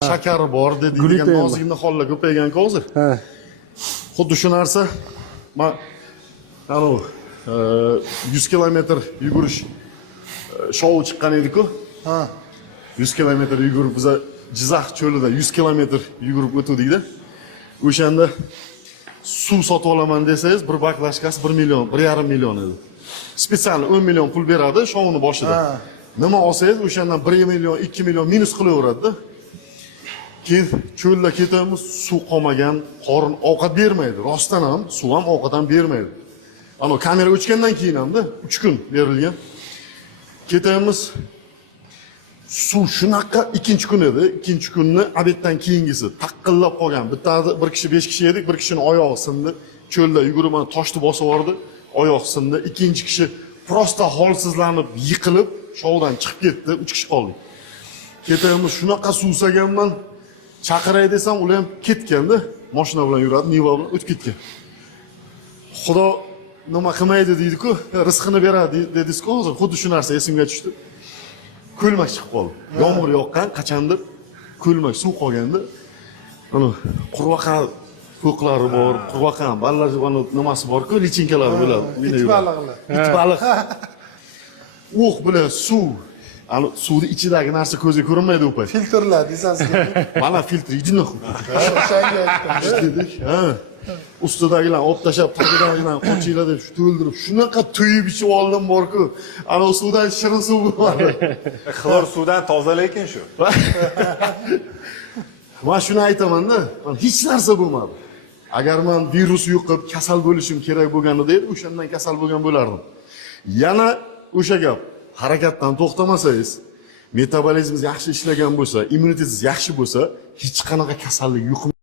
shakari bor deydigan nozigina hollar ko'paygan-ku hozir. Xuddi shu narsa men 100 kilometr yugurish shou chiqqan edi-ku. 100 kilometr yugurib biz Jizzax cho'lida 100 kilometr yugurib o'tdik-da. O'shanda suv sotib olaman desangiz, bir baklashkasi 1 million, 1,5 million edi. Spetsial 10 million pul beradi shouni boshida. Nima olsangiz o'shandan 1 million, 2 million minus qilaveradi-da. Keyin cho'lda ketamiz, suv qolmagan, qorin ovqat bermaydi. Rostdan ham suv ham ovqat ham bermaydi. Ana kamera o'chgandan keyin hamda 3 kun berilgan. Ketamiz. Suv shunaqa ikkinchi kun edi. Ikkinchi kunni obeddan keyingisi taqillab qolgan. Bittasi bir kishi 5 kishi edik, bir kishining oyog'i sindi. Cho'lda yugurib mana toshni bosib yordi, oyoq sindi. Ikkinchi kishi prosta holsizlanib, yiqilib, shoudan chiqib ketdi. 3 kishi qoldik. Ketamiz, shunaqa suvsaganman. Chaqiray desam, ular ham ketganda, mashina bilan yuradi, Niva bilan o'tib ketgan. Xudo nima qilmaydi deydi-ku, rizqini beradi dedingiz-ku, hozir xuddi shu narsa esimga tushdi. Ko'lmak chiqib qoldi. Yomg'ir yoqqan, qachondir ko'lmak suv qolganda, ana qurbaqa ko'qlari bor, qurbaqa ballar nimasi bor-ku, lichinkalari bo'ladi. It baliqlar. It baliq. Bular suv. Ana suvni ichidagi narsa ko'zga ko'rinmaydi u payt. Filtrlar desangiz. Mana filtr idini. O'shanga dedik. Ustidagilar olib tashab, tagidagilar qochinglar deb to'ldirib, shunaqa to'yib ichib oldim bor-ku. Ana suvdan shirin suv bo'ladi. Xlor suvdan toza lekin shu. Men shuni aytaman-da, hech narsa bo'lmadi. Agar men virus yuqib, kasal bo'lishim kerak bo'lganida edi, o'shandan kasal bo'lgan bo'lardim. Yana o'sha gap, harakatdan to'xtamasangiz, metabolizmingiz yaxshi ishlagan bo'lsa, immunitetingiz yaxshi bo'lsa, hech qanaqa kasallik yuqmaydi.